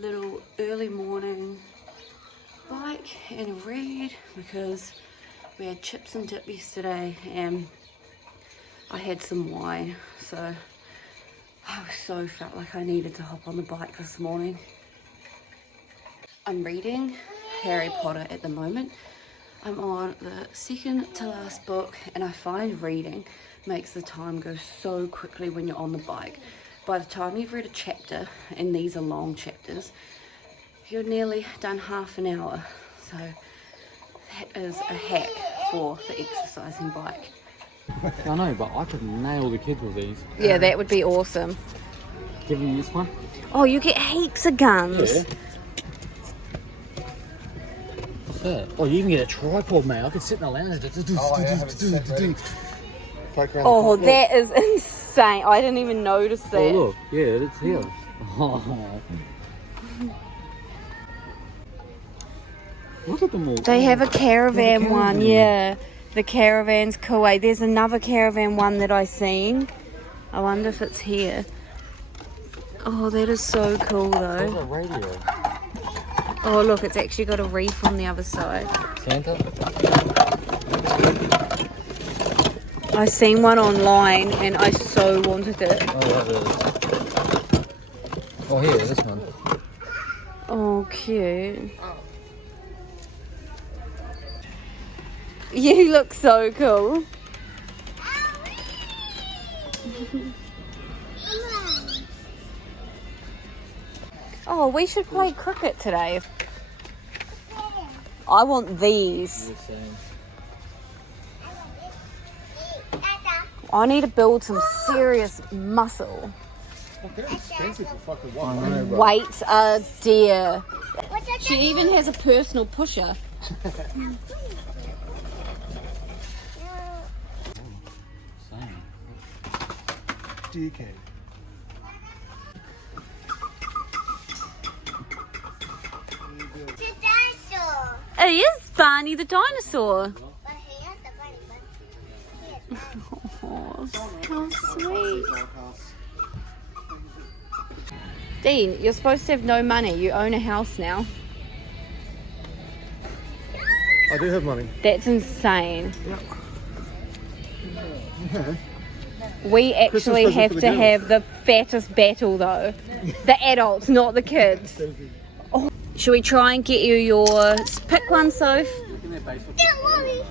little early morning bike and a read because we had chips and dip yesterday and I had some wine, so I so felt like I needed to hop on the bike this morning. I'm reading Harry Potter at the moment. I'm on the second to last book and I find reading makes the time go so quickly when you're on the bike. By the time you've read a chapter, and these are long chapters, you're nearly done half an hour. So that is a hack for the exercising bike. I know, but I could nail the kids with these. Yeah, that would be awesome. Give me this one. Oh, you get heaps of guns. Yeah. What's that? Oh, you even get a tripod, mate. I could sit in the lounge. Oh, that is insane. I didn't even notice that. Oh, look. Yeah, it's here. Oh. Look at them all. They have a caravan one, yeah. The caravan's cool. Wait, there's another caravan one that I seen. I wonder if it's here. Oh, that is so cool There's though. a radio. Oh, look, it's actually got a reef on the other side. Santa? I seen one online and I so wanted it. Oh, that is. Oh, here, this one. Oh, cute. You look so cool. Oh, we should play cricket today. I want these. I need to build some serious muscle. They're expensive for fucking what? I know, bro. Weights are dear. She even has a personal pusher. DK. It is Barney the dinosaur. Oh, how sweet. Dean, you're supposed to have no money. You own a house now. I do have money. That's insane. Yeah. We actually present have for the to girls. have the fattest battle though. The adults, not the kids. Oh. Should we try and get you your... Pick one, Soph.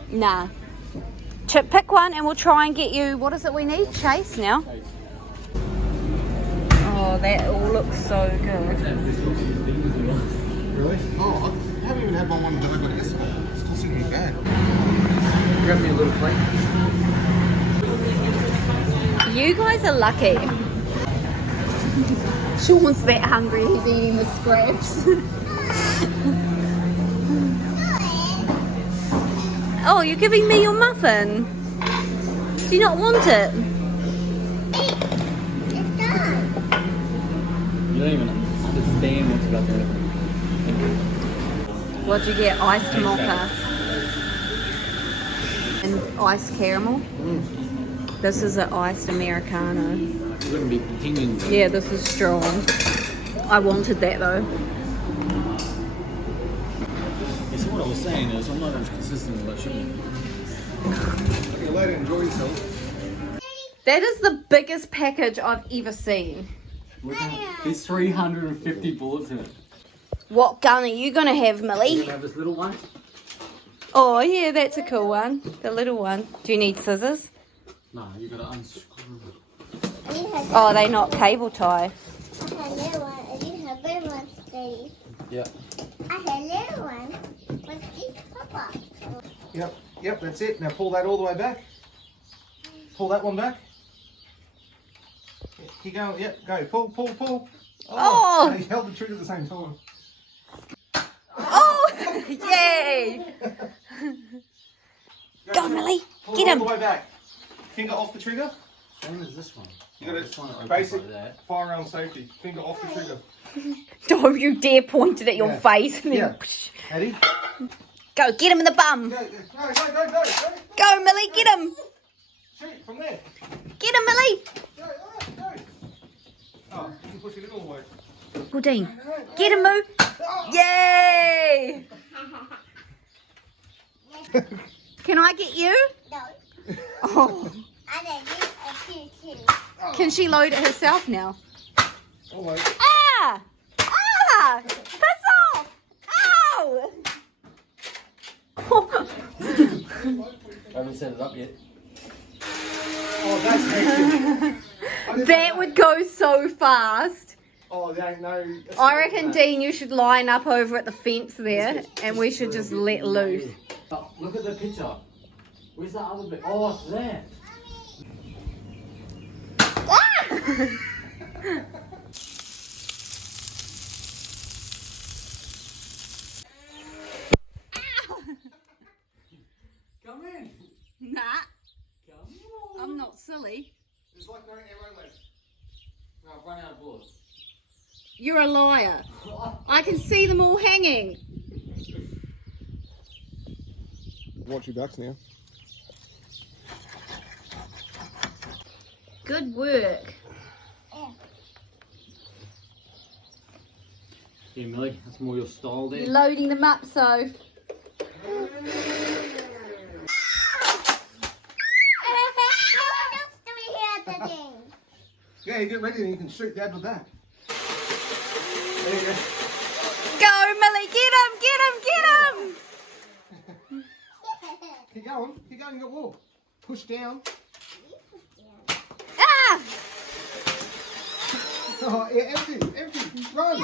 Nah. Chip, pick one and we'll try and get you... What is it we need? Chase now. Oh, that all looks so good. Really? Oh, I haven't even had my one delivered yesterday. It's still sitting in your bag. Grab me a little plate. You guys are lucky. Sean's that hungry, he's eating the scraps. Oh, you're giving me your muffin. Do you not want it? You don't even understand what's about to happen. What'd you get? Iced mocha. And iced caramel. This is an iced Americano. You wouldn't be hanging. Yeah, this is strong. I wanted that though. So what I was saying is, I'm not as consistent as I should be. You're allowed to enjoy yourself. That is the biggest package I've ever seen. Look at there's 350 bullets in it. What gun are you gonna have, You Millie? gonna have this little one? Oh yeah, that's a cool one. The little one. Do you need scissors? No, you gotta unscrew. Oh, they not cable tie. Yeah. Yep, that's it. Now pull that all the way back. Pull that one back. Keep going, yep, go. Pull. Oh! You held the trigger at the same time. Oh! Yay! Go, Millie. Pull Get it him. all the way back. Finger off the trigger. Same as this one. You got This one to opens basic like that. firearm safety. Finger off the trigger. Don't you dare point it at your Yeah. face. And then Yeah. Eddie? Go, get him in the bum. Go. Go, Millie, get him. Shoot from there. Get him, Millie. Go. Oh, you can push it in all the way. Dean, get him, Moo. Yay! Can I get you? No. Oh. I don't need a choo-choo. Can she load it herself now? Oh my. Ah! Ah! Piss off! Ow! I haven't set it up yet. Oh, that's hectic. That would go so fast. Oh, there ain't no. I reckon, Dean, you should line up over at the fence there and we should just let loose. Oh, look at the picture. Where's that other bit? Oh, it's there. Come in. Nah, Come on. I'm not silly. There's like no ammo left. No, I've run out of bullets. You're a liar. I can see them all hanging. Watch your ducks now. Good work. Here, Millie, that's more your style there. You're loading them up, so. Yeah, you get ready and you can shoot Dad with that. There you go. Go, Millie, get him, get him, get him! Keep going, you got walk. Push down. Ah! Oh, yeah, empty, run.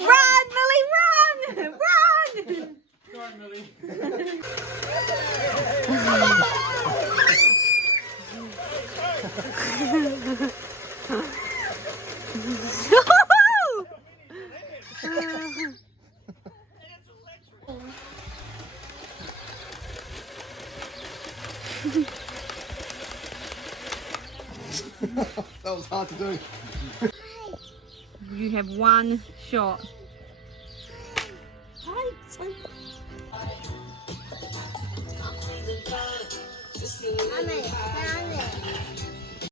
Run, Millie, run! Run! Sorry, Millie. That was hard to do. You have one shot. I'm in.